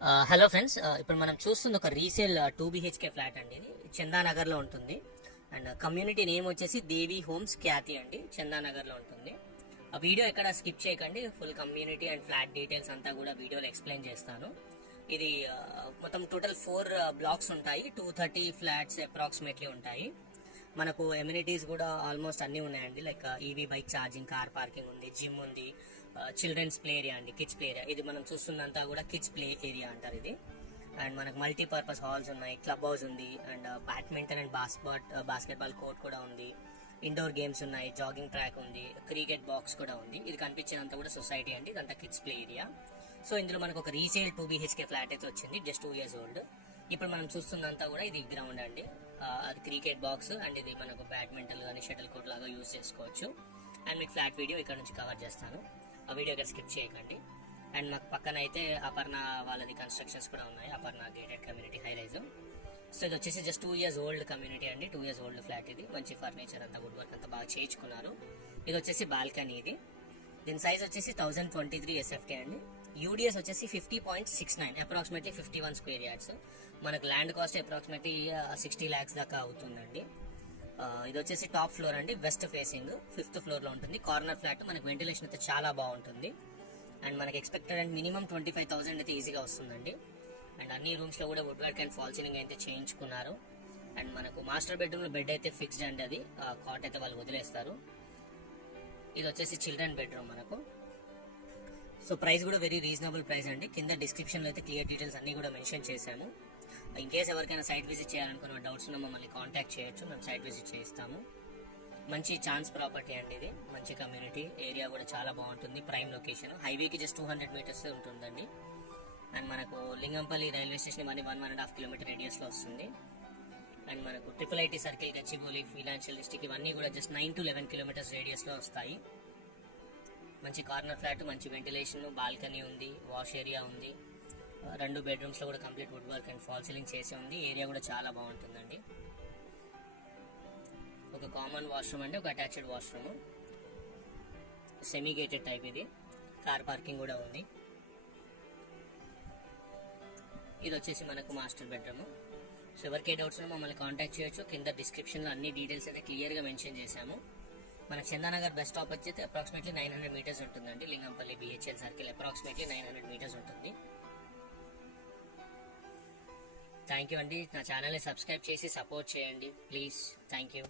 Hello friends, ఇప్పుడు మనం చూస్తుంది ఒక రీసేల్ 2 BHK ఫ్లాట్ అండి. ఇది చందానగర్లో ఉంటుంది. అండ్ కమ్యూనిటీ నేమ్ వచ్చేసి దేవి హోమ్స్ ఖ్యాతి అండి, చందానగర్లో ఉంటుంది. ఆ వీడియో ఎక్కడ స్కిప్ చేయకండి, full community and flat details అంతా కూడా వీడియోలో ఎక్స్ప్లెయిన్ చేస్తాను. ఇది మొత్తం టోటల్ 4 బ్లాక్స్ ఉంటాయి. 230 ఫ్లాట్స్ అప్రాక్సిమేట్లీ ఉంటాయి. మనకు ఎమ్యూనిటీస్ కూడా ఆల్మోస్ట్ అన్నీ ఉన్నాయండి. Like EV bike charging, car parking ఉంది, జిమ్ ఉంది, చిల్డ్రన్స్ ప్లే ఏరియా అండి, కిడ్స్ ప్లే ఏరియా. ఇది మనం చూస్తున్నంతా కూడా కిడ్స్ ప్లే ఏరియా అంటారు ఇది. అండ్ మనకు మల్టీపర్పస్ హాల్స్ ఉన్నాయి, క్లబ్ హౌస్ ఉంది, and badminton and basketball court కూడా ఉంది, ఇండోర్ గేమ్స్ ఉన్నాయి, జాగింగ్ ట్రాక్ ఉంది, క్రికెట్ బాక్స్ కూడా ఉంది. ఇది కనిపించేదంతా కూడా సొసైటీ అండి, ఇదంతా కిడ్స్ ప్లే ఏరియా. సో ఇందులో మనకు ఒక రీసేల్ 2 BHK ఫ్లాట్ అయితే వచ్చింది, జస్ట్ 2 years ఓల్డ్. ఇప్పుడు మనం చూస్తుందంతా కూడా ఇది గ్రౌండ్ అండి, అది క్రికెట్ బాక్స్ అండ్ ఇది మనకు బ్యాడ్మింటన్ కానీ షటిల్ కోర్ట్ లాగా యూజ్ చేసుకోవచ్చు. అండ్ మీకు ఫ్లాట్ వీడియో ఇక్కడ నుంచి కవర్ చేస్తాను, ఆ వీడియో ఇక్కడ స్కిప్ చేయకండి. అండ్ మాకు పక్కన అయితే అపర్ణ వాళ్ళది కన్స్ట్రక్షన్స్ కూడా ఉన్నాయి, Aparna gated community high rise. So ఇది వచ్చేసి జస్ట్ 2 years ఓల్డ్ కమ్యూనిటీ అండి, 2 years ఓల్డ్ ఫ్లాట్. ఇది మంచి ఫర్నిచర్ అంతా, వుడ్ వర్క్ అంతా బాగా చేయించుకున్నారు. ఇది వచ్చేసి బాల్కనీ. ఇది దీని సైజ్ వచ్చేసి 1023 SFT అండి. యూడిఎస్ వచ్చేసి 50.69, అప్రాక్సిమేట్లీ 51 square yards. మనకు ల్యాండ్ కాస్ట్ అప్రాక్సిమేట్లీ 60 lakhs దాకా అవుతుందండి. ఇది వచ్చేసి టాప్ ఫ్లోర్ అండి, వెస్ట్ ఫేసింగ్ 5th floor లో ఉంటుంది. కార్నర్ ఫ్లాట్, మనకు వెంటిలేషన్ అయితే చాలా బాగుంటుంది. అండ్ మనకి ఎక్స్పెక్టెడ్ అండ్ మినిమం 25,000 అయితే ఈజీగా వస్తుందండి. అండ్ అన్ని రూమ్స్ లో కూడా wood work and fall ceiling అయితే చేయించుకున్నారు. అండ్ మనకు మాస్టర్ బెడ్రూమ్ లో బెడ్ అయితే ఫిక్స్డ్ అండి, అది కాట్ అయితే వాళ్ళు వదిలేస్తారు. ఇది వచ్చేసి చిల్డ్రన్ బెడ్రూమ్ మనకు. సో ప్రైస్ కూడా వెరీ రీజనబుల్ ప్రైస్ అండి. కింద డిస్క్రిప్షన్ లో అయితే క్లియర్ డీటెయిల్స్ అన్ని కూడా మెన్షన్ చేశాను. ఇన్ కేస్ ఎవరికైనా సైట్ విజిట్ చేయాలనుకున్న డౌట్స్ ఉన్నా మమ్మల్ని కాంటాక్ట్ చేయొచ్చు, మేము సైట్ విజిట్ చేస్తాము. మంచి ఛాన్స్ ప్రాపర్టీ అండి ఇది, మంచి కమ్యూనిటీ ఏరియా కూడా చాలా బాగుంటుంది. ప్రైమ్ లొకేషన్, హైవేకి జస్ట్ 200 meters ఉంటుందండి. అండ్ మనకు Lingampally railway station 1.5 kilometer radius లో వస్తుంది. అండ్ మనకు IIIT circle, Gachibowli, financial district ఇవన్నీ కూడా జస్ట్ 9 to 11 kilometers రేడియస్ లో వస్తాయి. మంచి కార్నర్ ఫ్లాట్, మంచి వెంటిలేషన్, బాల్కనీ ఉంది, వాష్ ఏరియా ఉంది, 2 bedrooms లో కూడా complete wood work and fall ceiling చేసి ఉంది. ఏరియా కూడా చాలా బాగుంటుందండి. ఒక కామన్ వాష్రూమ్ అండి, ఒక attached washroom, semi gated type. ఇది కార్ పార్కింగ్ కూడా ఉంది. ఇది వచ్చేసి మనకు మాస్టర్ బెడ్రూమ్. సో ఎవరికి డౌట్స్ ఉన్నా మమ్మల్ని కాంటాక్ట్ చేయొచ్చు. కింద డిస్క్రిప్షన్లో అన్ని డీటెయిల్స్ అయితే క్లియర్గా మెన్షన్ చేశాము. మన చందానగర్ బస్ స్టాప్ వచ్చి అప్రాక్సిమేట్లీ 900 meters ఉంటుందండి. Lingampally BHL circle approximately 900 meters ఉంటుంది. థ్యాంక్ యూ అండి. నా ఛానల్ని సబ్స్క్రైబ్ చేసి సపోర్ట్ చేయండి ప్లీజ్. Thank you.